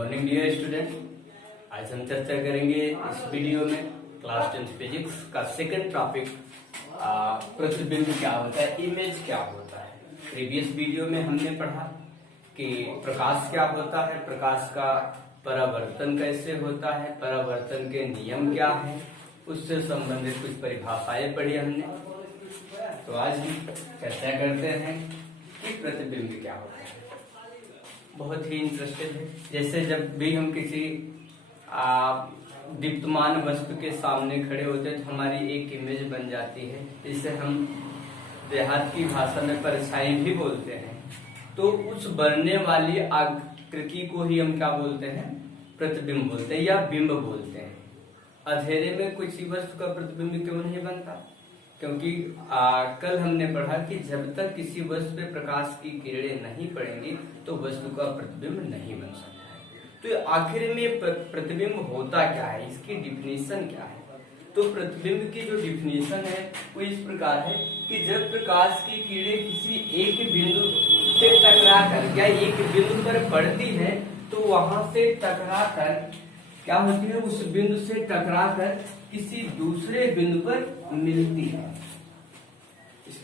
Morning dear student. आज हम चर्चा करेंगे इस वीडियो में क्लास 10 फिजिक्स का सेकंड टॉपिक प्रतिबिंब क्या होता है, इमेज क्या होता है। प्रीवियस वीडियो में हमने पढ़ा कि प्रकाश क्या होता है, प्रकाश का परावर्तन कैसे होता है, परावर्तन के नियम क्या है, उससे संबंधित कुछ परिभाषाएं पढ़ी हमने। तो आज हम चर्चा करते हैं कि प्रतिबिंब क्या होता है। बहुत ही इंटरेस्टेड है। जैसे जब भी हम किसी दीप्तमान वस्तु के सामने खड़े होते हैं तो हमारी एक इमेज बन जाती है, जिसे हम देहात की भाषा में परछाई भी बोलते हैं। तो उस बनने वाली आकृति को ही हम क्या बोलते हैं, प्रतिबिंब बोलते हैं या बिंब बोलते हैं। अंधेरे में किसी वस्तु का प्रतिबिंब क्यों नहीं बनता? क्योंकि कल हमने पढ़ा कि जब तक किसी वस्तु पे प्रकाश की किरणें नहीं पड़ेंगी तो वस्तु का प्रतिबिंब नहीं बन सकता है। तो आखिर में प्रतिबिंब होता क्या है, इसकी डिफिनेशन क्या है? तो प्रतिबिंब की जो डिफिनेशन है वो इस प्रकार है कि जब प्रकाश की किरणें किसी एक बिंदु से टकरा कर या एक बिंदु पर पड़ती है तो वहां से टकरा कर क्या होती है, उस बिंदु से टकरा कर किसी दूसरे बिंदु पर मिलती है।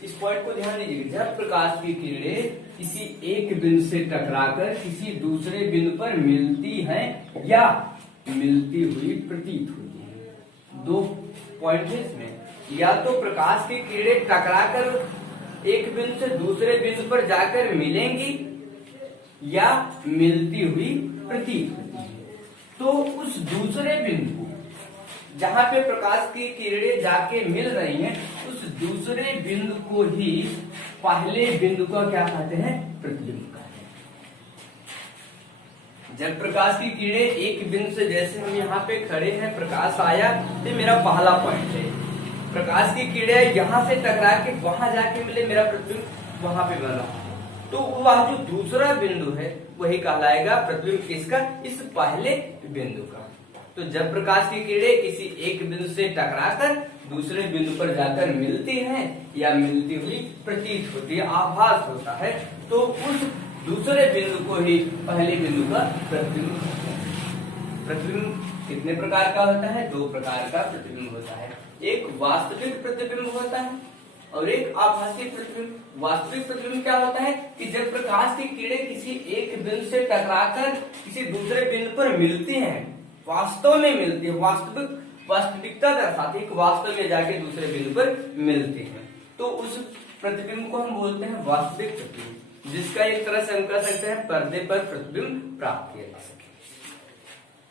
इस पॉइंट को ध्यान दीजिए। जब प्रकाश की किरणें किसी एक बिंदु से टकराकर किसी दूसरे बिंदु पर मिलती हैं या मिलती हुई प्रतीत होती है। दो पॉइंट है इसमें। या तो प्रकाश की किरणें टकराकर एक बिंदु से दूसरे बिंदु पर जाकर मिलेंगी या मिलती हुई प्रतीत होती है। तो उस दूसरे बिंदु जहां पे प्रकाश की किरणें जाके मिल रही हैं, उस दूसरे बिंदु को ही पहले बिंदु का क्या कहते हैं, प्रतिबिंब कहते हैं। जब प्रकाश की किरणें एक बिंदु से, जैसे हम यहाँ पे खड़े हैं, प्रकाश आया, ये मेरा पहला पॉइंट है। प्रकाश की किरणें यहाँ से टकरा के वहां जाके मिले, मेरा प्रतिबिंब वहां पे बना। तो वह जो दूसरा बिंदु है वही कहलाएगा प्रतिबिंब किसका, इस पहले बिंदु का। तो जब प्रकाश की किरणें किसी एक बिंदु से टकराकर दूसरे बिंदु पर जाकर मिलती हैं या मिलती हुई प्रतीत होती है, आभास होता है, तो उस दूसरे बिंदु को ही पहले बिंदु का प्रतिबिंब होता है। प्रतिबिंब कितने प्रकार का होता है? दो प्रकार का प्रतिबिंब होता है। एक वास्तविक प्रतिबिंब होता है और एक आभासी प्रतिबिंब। वास्तविक प्रतिबिंब क्या होता है कि जब प्रकाश की किरणें किसी एक बिंदु से टकराकर किसी दूसरे बिंदु पर मिलती हैं, वास्तव में मिलती है, वास्तविकता दर्शाती है, वास्तव में जाके दूसरे बिंदु पर मिलती है, तो उस प्रतिबिंब को हम बोलते हैं वास्तविक प्रतिबिंब, जिसका एक तरह से हम कह सकते हैं पर्दे पर प्रतिबिंब प्राप्त किया जा सके।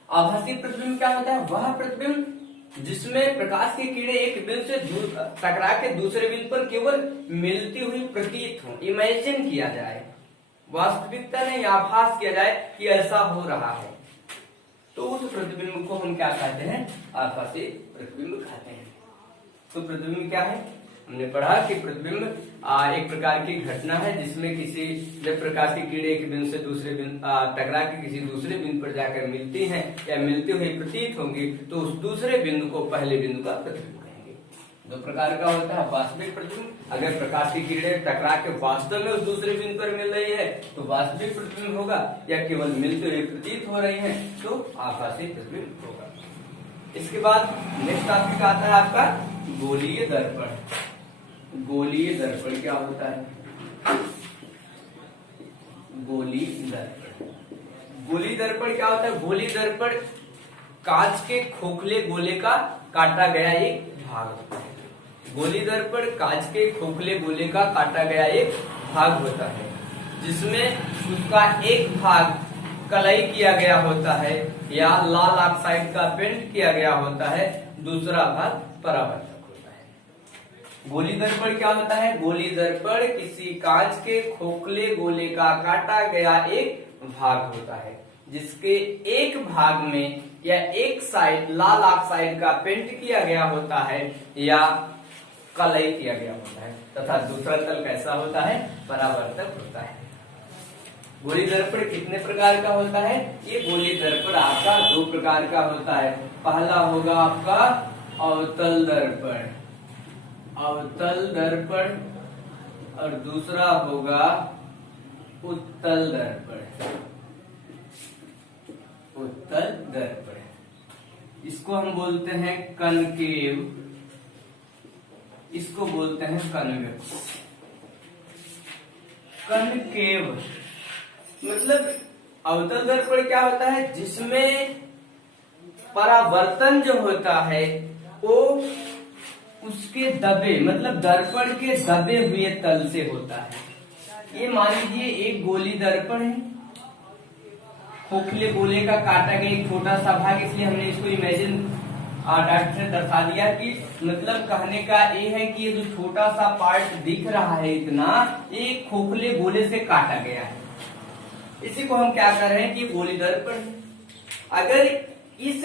आभासी प्रतिबिंब क्या होता है? वह प्रतिबिंब जिसमें प्रकाश की किरणें एक बिंदु से टकरा के दूसरे बिंदु पर केवल मिलती हुई प्रतीत हो, इमेजिन किया जाए, वास्तविकता नहीं, आभास किया जाए कि ऐसा हो रहा है, तो उस प्रतिबिंब को हम क्या कहते हैं, आभासी प्रतिबिंब कहते हैं। तो प्रतिबिंब क्या है? हमने पढ़ा कि प्रतिबिंब एक प्रकार की घटना है जिसमें जब प्रकाश की किरणें एक बिंदु से दूसरे बिंदु टकरा के किसी दूसरे बिंदु पर जाकर मिलती हैं या मिलती हुई प्रतीत होंगी, तो उस दूसरे बिंदु को पहले बिंदु का प्रतिबिंब कहेंगे। दो प्रकार का होता है वास्तविक प्रतिबिंब। अगर प्रकाश की किरणें टकरा के वास्तव में उस दूसरे बिंदु पर मिल रही है तो वास्तविक प्रतिबिंब होगा, या केवल मिलते हुए प्रतीत हो रही है तो आभासी प्रतिबिंब होगा। इसके बाद नेक्स्ट टॉपिक आता है आपका गोलीय दर्पण। गोलीय दर्पण क्या होता है? गोलीय दर्पण, गोलीय दर्पण क्या होता है? गोलीय दर्पण कांच के खोखले गोले का काटा गया एक भाग होता है। गोलीय दर्पण कांच के खोखले गोले का काटा गया एक भाग होता है, जिसमें उसका एक भाग कलई किया गया होता है या लाल ऑक्साइड का पेंट किया गया होता है, दूसरा भाग परावर्तक होता है। गोलीय दर्पण क्या होता है? गोलीय दर्पण किसी कांच के खोखले गोले का काटा गया एक भाग होता है, जिसके एक भाग में या एक साइड लाल ऑक्साइड का पेंट किया गया होता है या कलई किया गया होता है, तथा दूसरा तल कैसा होता है, परावर्तक होता है। गोलीय दर्पण कितने प्रकार का होता है? ये गोलीय दर्पण आपका दो प्रकार का होता है। पहला होगा आपका अवतल दर्पण, अवतल दर्पण, और दूसरा होगा उत्तल दर्पण। उत्तल दर्पण। इसको हम बोलते हैं कनकेव, इसको बोलते हैं कन्वेक्स। कनकेव मतलब अवतल दर्पण क्या होता है, जिसमें परावर्तन जो होता है वो उसके दबे मतलब दर्पण के दबे हुए तल से होता है। ये मान लीजिए एक गोली दर्पण है, खोखले गोले का काटा गया एक छोटा सा भाग, इसलिए हमने इसको इमेजिन डॉक्टर से दर्शा दिया कि मतलब कहने का ये है कि ये जो छोटा सा पार्ट दिख रहा है इतना, ये खोखले गोले से काटा गया है। इसी को हम क्या कर रहे हैं कि गोली दर्पण। अगर इस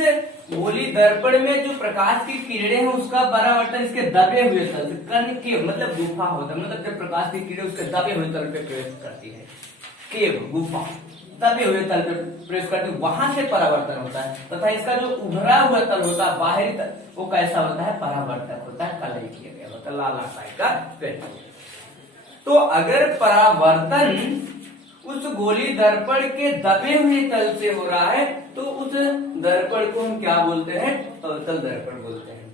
गोली दर्पण में जो प्रकाश की किरणें हैं उसका परावर्तन इसके दबे हुए तल से, कनकेव मतलब गुफा होता है, मतलब जब प्रकाश की किरणें उसके दबे हुए तल पे प्रवेश करती है, केव गुफा, दबे हुए तल पे प्रवेश करती है, वहां से परावर्तन होता है। तथा इसका जो उभरा हुआ तल होता है बाहरी तल, वो कैसा होता है, परावर्तक होता है, कलई किया गया होता है, लाल टाइप का पेंट। तो अगर परावर्तन उस गोली दर्पण के दबे हुए तल से हो रहा है तो उस दर्पण को हम क्या बोलते हैं, अवतल दर्पण बोलते हैं।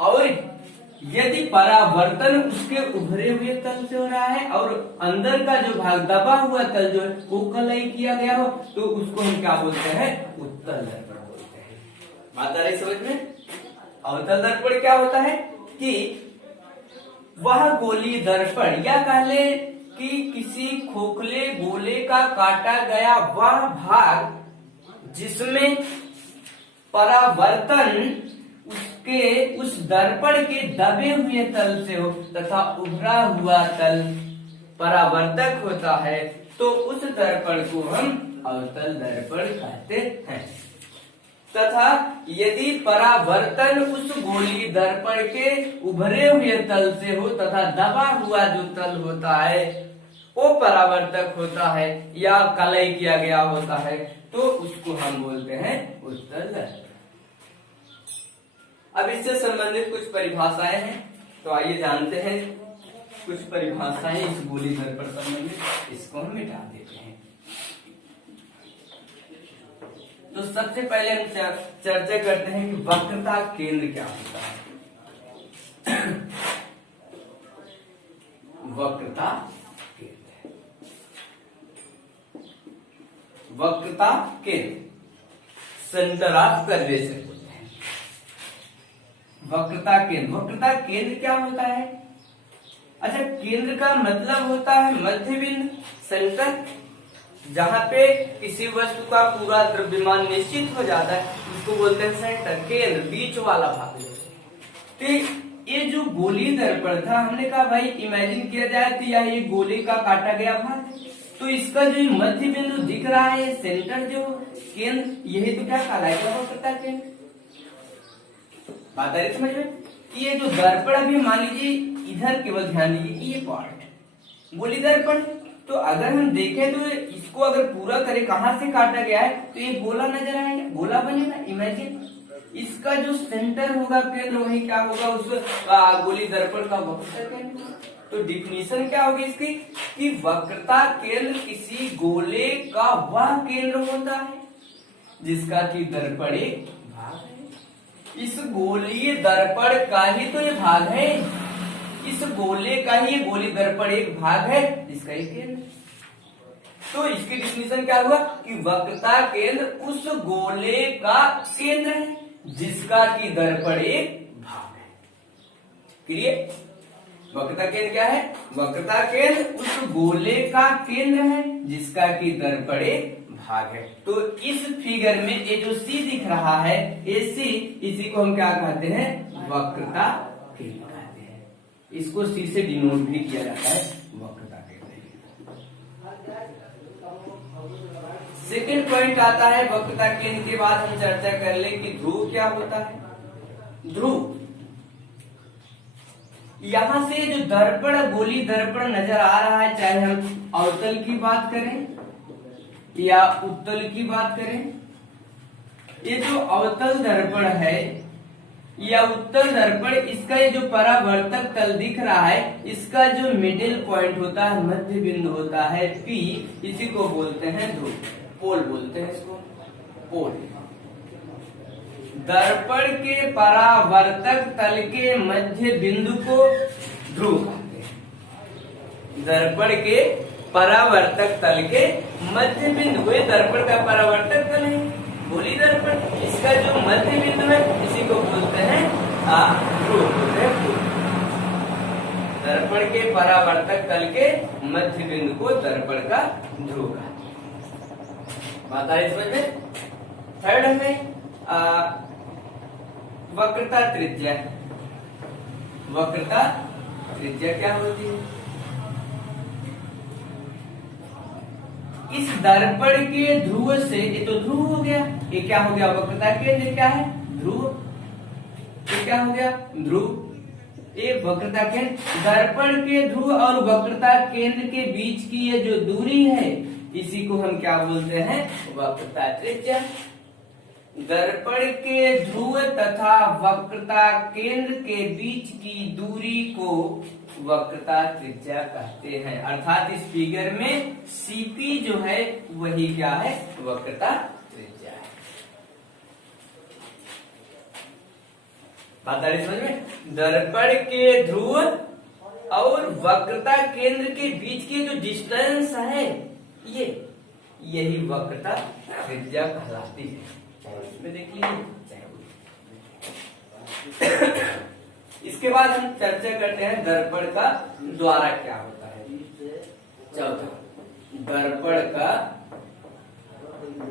और यदि परावर्तन उसके उभरे हुए तल से हो रहा है और अंदर का जो भाग दबा हुआ तल जो है वो कलई किया गया हो तो उसको हम क्या बोलते हैं, उत्तल दर्पण बोलते हैं। बात आ रही समझ में। अवतल दर्पण क्या होता है कि वह गोली दर्पण या कह ले कि किसी खोखले गोले का काटा गया वह भाग जिसमें परावर्तन उसके उस दर्पण के दबे हुए तल से हो तथा उभरा हुआ तल परावर्तक होता है, तो उस दर्पण को हम अवतल दर्पण कहते हैं। तथा यदि परावर्तन उस गोली दर्पण के उभरे हुए तल से हो तथा दबा हुआ जो तल होता है वो परावर्तक होता है या कलई किया गया होता है, तो उसको हम बोलते हैं उत्तल दर्पण। अब इससे संबंधित कुछ परिभाषाएं हैं, तो आइए जानते हैं कुछ परिभाषाएं इस गोली दर्पण संबंधित। इसको हम मिटा देते हैं। तो सबसे पहले हम चर्चा करते हैं कि वक्रता केंद्र क्या होता है। वक्रता केंद्र, वक्रता केंद्र सेंटर ऑफ कर्वेचर होते हैं। वक्रता केंद्र, वक्रता केंद्र क्या होता है? अच्छा, केंद्र का मतलब होता है मध्य बिंदु, सेंटर, जहां पे किसी वस्तु का पूरा द्रव्यमान निश्चित हो जाता है उसको बोलते हैं सेंटर, केंद्र, बीच वाला भाग। तो ये जो गोली दर्पण था, हमने कहा भाई इमेजिन किया जाए तो यह ये गोले का काटा गया भाग, तो इसका जो मध्य बिंदु दिख रहा है, सेंटर जो केंद्र, यही तो क्या कहलाएगा, वक्रता केंद्र। बात आ रही समझ में? ये जो दर्पण अभी मान लीजिए इधर केवल ध्यान दीजिए, ये पार्ट गोली दर्पण, तो अगर हम देखें तो इसको अगर पूरा करें कहां से काटा गया है तो ये गोला नजर आएगा, गोला बनेगा। इमेजिन इसका जो सेंटर होगा, केंद्र, वही क्या होगा, उस गोली दर्पण का वक्रता केंद्र। तो डिफिनीशन क्या होगी इसकी कि वक्रता केंद्र किसी गोले का वह केंद्र होता है जिसका कि दर्पण एक भाग है। इस गोलीय दर्पण का ही तो ये भाग है, इस गोले का ही ये गोली दर्पण एक भाग है जिसका एक केंद्र। तो इसकी डिफिनीशन क्या हुआ कि वक्रता केंद्र उस गोले का केंद्र है जिसका कि दर्पण एक भाग है। क्लियर? वक्रता केंद्र क्या है? वक्रता केंद्र उस गोले का केंद्र है जिसका कि दर्पण एक भाग है। तो इस फिगर में ये जो सी दिख रहा है, ये सी, इसी को हम क्या कहते हैं, वक्रता केंद्र कहते हैं। इसको सी से डिनोट भी किया जाता है, वक्रता केंद्र। सेकेंड पॉइंट आता है वक्रता केंद्र के बाद हम चर्चा कर ले कि ध्रुव क्या होता है। ध्रुव, यहां से जो दर्पण, गोली दर्पण नजर आ रहा है, चाहे हम अवतल की बात करें या उत्तल की बात करें, ये जो अवतल दर्पण है या उत्तल दर्पण, इसका ये जो परावर्तक तल दिख रहा है, इसका जो मिडिल पॉइंट होता है, मध्य बिंदु होता है P, इसी को बोलते हैं ध्रुव। पोल बोलते हैं इसको, पोल। दर्पण के परावर्तक तल के मध्य बिंदु को ध्रुव कहते हैं। दर्पण के परावर्तक तल के मध्य बिंदु को, दर्पण का परावर्तक तल है गोली दर्पण, इसका जो मध्य बिंदु है इसी को बोलते हैं ध्रुव, बोलते हैं ध्रुव। दर्पण के परावर्तक तल के मध्य बिंदु को दर्पण का ध्रुव कहते हैं। बात आई समझ में। थर्ड हमें वक्रता त्रिज्या। वक्रता त्रिज्या क्या होती है? इस दर्पण के ध्रुव से, ये तो ध्रुव हो गया, ये क्या हो गया? वक्रता केंद्र क्या है? ध्रुव। ये क्या हो गया? ध्रुव। ये वक्रता केंद्र, दर्पण के ध्रुव और वक्रता केंद्र के बीच की ये जो दूरी है इसी को हम क्या बोलते हैं? वक्रता त्रिज्या। दर्पण के ध्रुव तथा वक्रता केंद्र के बीच की दूरी को वक्रता त्रिज्या कहते हैं। अर्थात इस फिगर में सीपी जो है वही क्या है? वक्रता त्रिज्या है। बात आ रही समझ में? दर्पण के ध्रुव और वक्रता केंद्र के बीच की जो डिस्टेंस है ये, यही वक्रता त्रिज्या कहलाती है। इसमें देख लीजिए। इसके बाद हम चर्चा करते हैं दर्पण का द्वारक क्या होता है। चौथा, दर्पण का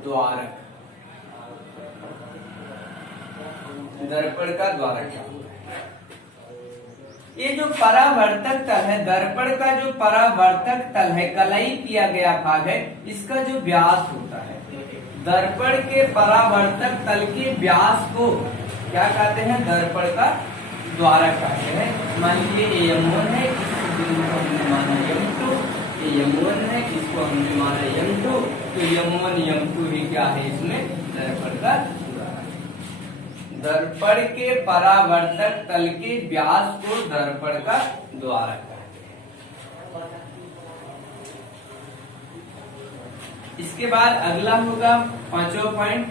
द्वारक। दर्पण का द्वारक क्या होता है? ये जो परावर्तक तल है, दर्पण का जो परावर्तक तल है, कलाई किया गया भाग है, इसका जो व्यास होता है, दर्पण के परावर्तक तल के व्यास को क्या कहते हैं? दर्पण का द्वारक कहते हैं। मान लीजिए M1 है, इसको हमने माना M2, ये M1 है, इसको हमने माना M2, तो M1 M2 ही क्या है इसमें? दर्पण का द्वारक। दर्पण के परावर्तक तल के व्यास को दर्पण का द्वारक कहते हैं। इसके बाद अगला होगा पांचवा पॉइंट,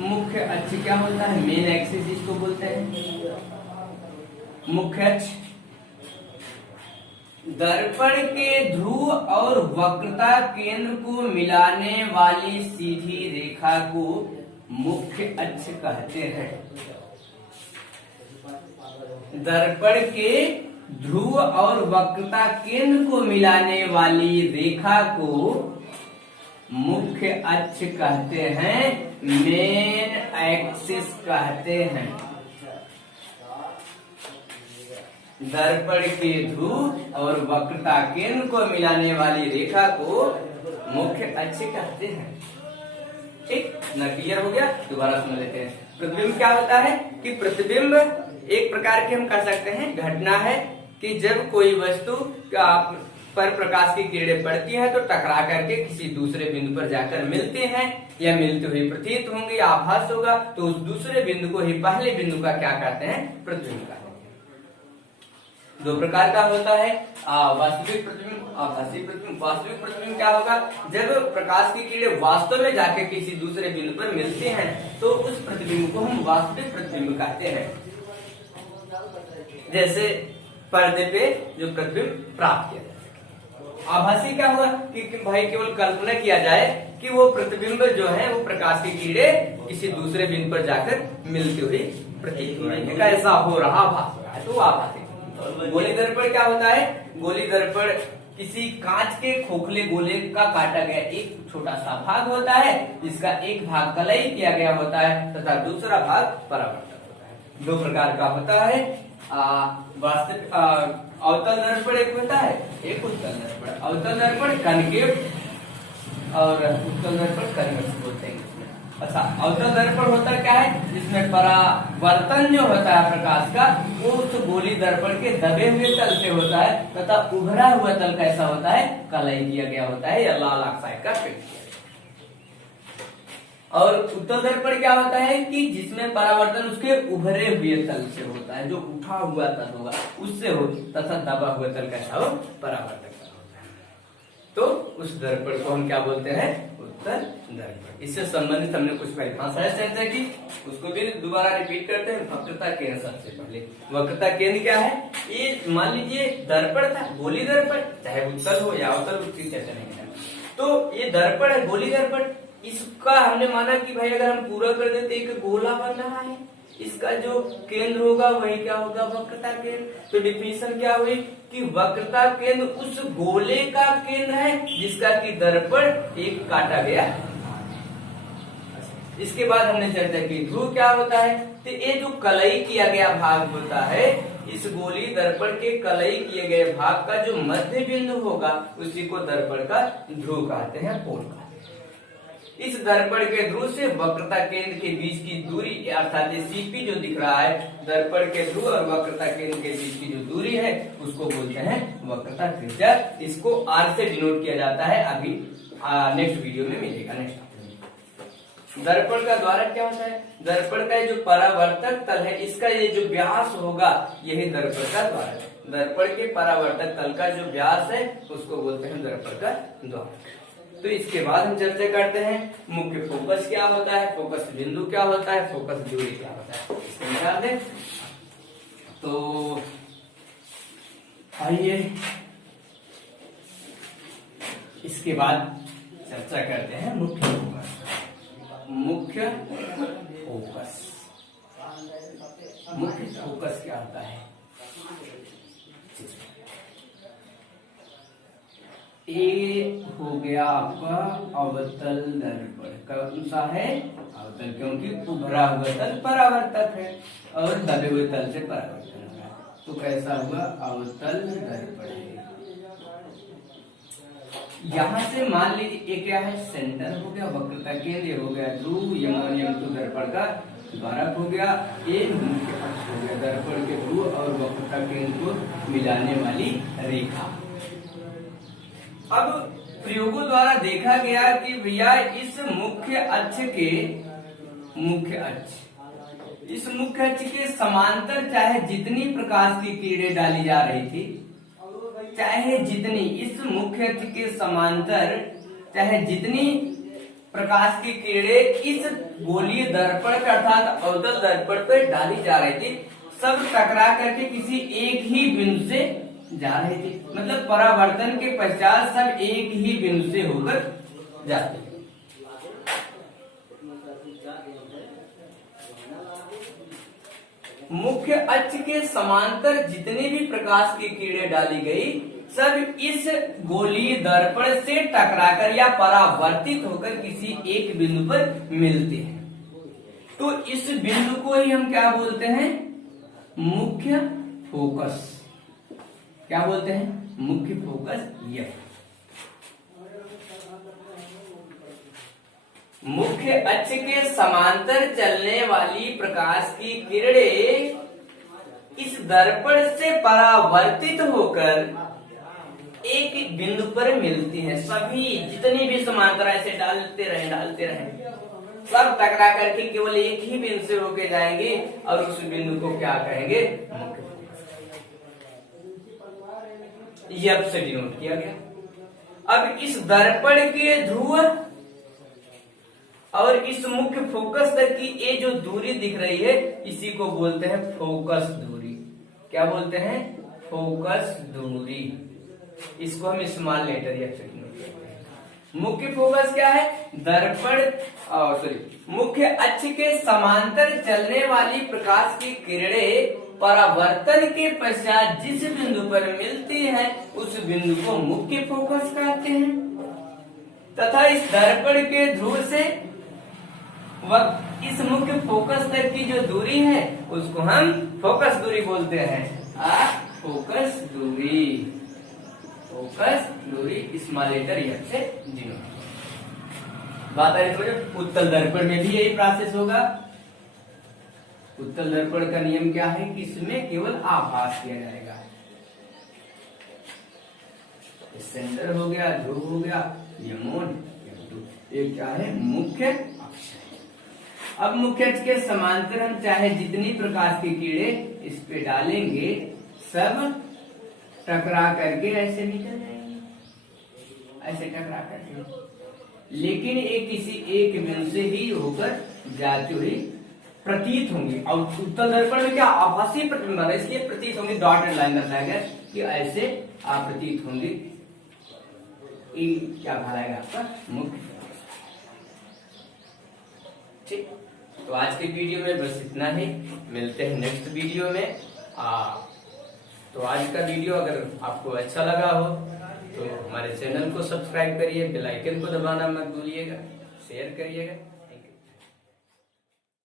मुख्य अक्ष क्या होता है? मेन एक्सिस इसको बोलते हैं। मुख्य अक्ष दर्पण के ध्रुव और वक्रता केंद्र को मिलाने वाली सीधी रेखा को मुख्य अक्ष कहते हैं। दर्पण के ध्रुव और वक्रता केंद्र को मिलाने वाली रेखा को मुख्य अक्ष कहते हैं, मेन एक्सिस कहते हैं। दर्पण के ध्रुव और वक्रता केंद्र को मिलाने वाली रेखा को मुख्य अक्ष कहते हैं। ठीक ना? क्लियर हो गया? दोबारा सुन लेते हैं। प्रतिबिंब क्या होता है? कि प्रतिबिंब एक प्रकार की हम कह सकते हैं घटना है कि जब कोई वस्तु पर प्रकाश की किरणें पड़ती है तो टकरा करके किसी दूसरे बिंदु पर जाकर मिलते हैं या मिलते हुए प्रतीत होंगे या आभास होगा, तो उस दूसरे बिंदु को ही पहले बिंदु का क्या कहते हैं? प्रतिबिंब कहते हैं। दो प्रकार का होता है, वास्तविक प्रतिबिंब, आभासी प्रतिबिंब। वास्तविक प्रतिबिंब क्या होगा? जब प्रकाश की किरणें वास्तव में जाकर किसी दूसरे बिंदु पर मिलते हैं तो उस प्रतिबिंब को हम वास्तविक प्रतिबिंब कहते हैं। जैसे पर्दे पे जो प्रतिबिंब प्राप्त किया जाए। आभासी क्या होगा? कि भाई केवल कल्पना किया जाए कि वो प्रतिबिंब जो है वो प्रकाश की किरणें किसी दूसरे बिंदु पर जाकर मिलती हुई प्रतीत हो रही है, ऐसा हो रहा, आभास हो रहा है, तो आभासी। गोली दर्पण क्या होता है? गोली दर्पण किसी कांच के खोखले गोले का काटा गया एक छोटा सा भाग होता है, जिसका एक भाग कलई किया गया होता है तथा दूसरा भाग परावर्तक होता है। दो प्रकार का होता है। वास्तविक अवतल दर्पण एक होता है, एक उत्तल दर्पण। अवतल दर्पण कनकेव और उत्तल दर्पण कन्वेक्स बोलते हैं। अच्छा, अवतल दर्पण होता क्या है? जिसमें परावर्तन जो होता है प्रकाश का वो उस गोली दर्पण के दबे हुए तल से होता है तथा उभरा हुआ तल कैसा होता है? कलई किया गया होता है या लाल ऑक्साइड का पेंट किया गया। और उत्तल दर्पण क्या होता है? कि जिसमें परावर्तन उसके उभरे हुए तल से होता है, जो उठा हुआ तल होगा उससे हो, तथा दबा हुआ तल कैसा हो? परावर्तक तल होता है। तो उस दर्पण को हम क्या बोलते हैं, उत्तल दर्पण। इससे संबंधित हमने कुछ परिभाषाएं चर्चा की, उसको भी दोबारा रिपीट करते हैं। वक्रता केंद्र सबसे पहले, वक्रता केंद्र क्या है, ये मान लीजिए दर्पण था, गोली दर्पण, चाहे उत्तल हो या अवतल, उसकी चर्चा नहीं है। तो ये दर्पण है, गोली दर्पण, इसका हमने माना कि भाई अगर हम पूरा कर देते एक गोला बन रहा है, इसका जो केंद्र होगा वही क्या होगा, वक्रता केंद्र। तो डिफिनेशन क्या हुई कि वक्रता केंद्र उस गोले का केंद्र है जिसका कि दर्पण एक काटा गया। इसके बाद हमने चर्चा की ध्रुव क्या होता है, तो ये जो कलई किया गया भाग होता है, इस गोली दर्पण के कलई किए गए भाग का जो मध्य बिंदु होगा उसी को दर्पण का ध्रुव कहते हैं, पोल कहते हैं। इस दर्पण के ध्रुव से वक्रता केंद्र के बीच की दूरी अर्थात सीपी जो दिख रहा है, दर्पण के ध्रुव और वक्रता केंद्र के बीच की जो दूरी है उसको बोलते हैं वक्रता त्रिज्या। इसको आर से डिनोट किया जाता है, अभी नेक्स्ट वीडियो में मिलेगा। नेक्स्ट दर्पण का द्वारक क्या होता है, दर्पण का जो परावर्तक तल है इसका ये जो व्यास होगा यही दर्पण का द्वारक है। दर्पण के परावर्तक तल का जो व्यास है उसको बोलते हैं दर्पण का द्वारक। तो इसके बाद हम चर्चा करते हैं मुख्य फोकस क्या होता है, फोकस बिंदु क्या होता है, फोकस दूरी क्या होता है, इसको निकाल दें। तो आइए इसके बाद चर्चा करते हैं मुख्य फोकस। मुख्य फोकस, मुख्य फोकस क्या होता है, ये हो गया आपका अवतल दर्पण, कौन सा है, अवतल, क्योंकि उभरा हुआ तल परावर्तक है और दबे हुए तल से परावर्तन होगा, तो कैसा हुआ, अवतल दर्पण है। यहाँ से मान लीजिए ये क्या है, सेंटर हो गया, वक्रता केंद्र हो गया ध्रुव, यम1 यम2 दर्पण का द्वारक हो गया, ये मुख्य अक्ष हो गया, दर्पण के ध्रुव और वक्रता केंद्र को मिलाने वाली रेखा। अब प्रयोगों द्वारा देखा गया कि भैया इस मुख्य अक्ष के समांतर चाहे जितनी प्रकाश की किरणें डाली जा रही थी, चाहे जितनी इस मुख्य अक्ष के समांतर चाहे जितनी प्रकाश की किरणें इस गोलीय दर्पण पे अर्थात अवतल दर्पण पे डाली जा रही थी, सब टकरा करके किसी एक ही बिंदु से जा रही थी। मतलब परावर्तन के पश्चात सब एक ही बिंदु से होकर जाते हैं। मुख्य अक्ष के समांतर जितनी भी प्रकाश की किरणें डाली गई सब इस गोलीय दर्पण से टकराकर या परावर्तित होकर किसी एक बिंदु पर मिलते हैं। तो इस बिंदु को ही हम क्या बोलते हैं, मुख्य फोकस। क्या बोलते हैं, मुख्य फोकस। यह मुख्य अक्ष के समांतर चलने वाली प्रकाश की किरणें इस दर्पण से परावर्तित होकर एक बिंदु पर मिलती हैं। सभी जितनी भी समांतर ऐसे डालते रहे सब टकरा करके केवल एक ही बिंदु से होके जाएंगे और उस बिंदु को क्या कहेंगे, मुख्य फोकस। यह से डिनोट किया गया। अब इस दर्पण के ध्रुव और इस मुख्य फोकस तक की ये जो दूरी दिख रही है इसी को बोलते हैं फोकस दूरी। क्या बोलते हैं, फोकस दूरी। इसको हम स्मॉल लेटर या मुख्य फोकस क्या है, दर्पण मुख्य अक्ष के समांतर चलने वाली प्रकाश की किरणें परावर्तन के पश्चात जिस बिंदु पर मिलती है उस बिंदु को मुख्य फोकस कहते हैं। तथा इस दर्पण के ध्रुव से इस मुख्य फोकस तक की जो दूरी है उसको हम फोकस दूरी बोलते हैं। फोकस दूरी, फोकस दूरी स्मॉल लेटर एफ से डिनोट। बात आ रही उत्तल दर्पण में भी यही प्रोसेस होगा। उत्तल दर्पण का नियम क्या है कि इसमें केवल आभास किया जाएगा। सेंटर हो गया, ध्रुव हो गया, यम1 यम2, ये क्या है, मुख्य अक्ष है। अब मुख्य अक्ष के समांतर हम चाहे जितनी प्रकाश की किरणें इस पे डालेंगे सब टकरा करके ऐसे निकल जाएंगे। ऐसे टकरा करके, लेकिन एक किसी एक बिंदु से ही होकर जाती हुई प्रतीत होंगी। और उत्तल दर्पण में क्या आभासी प्रतिबिंब है, इसलिए प्रतीत होंगी, डॉटेड लाइन बताया गया कि ऐसे प्रतीत होंगी। क्या कहलाएगा आपका मुख्य। ठीक, तो आज के वीडियो में बस इतना ही, मिलते हैं नेक्स्ट वीडियो में। तो आज का वीडियो अगर आपको अच्छा लगा हो तो हमारे चैनल को सब्सक्राइब करिए, बेल आइकन को दबाना मत भूलिएगा, शेयर करिएगा।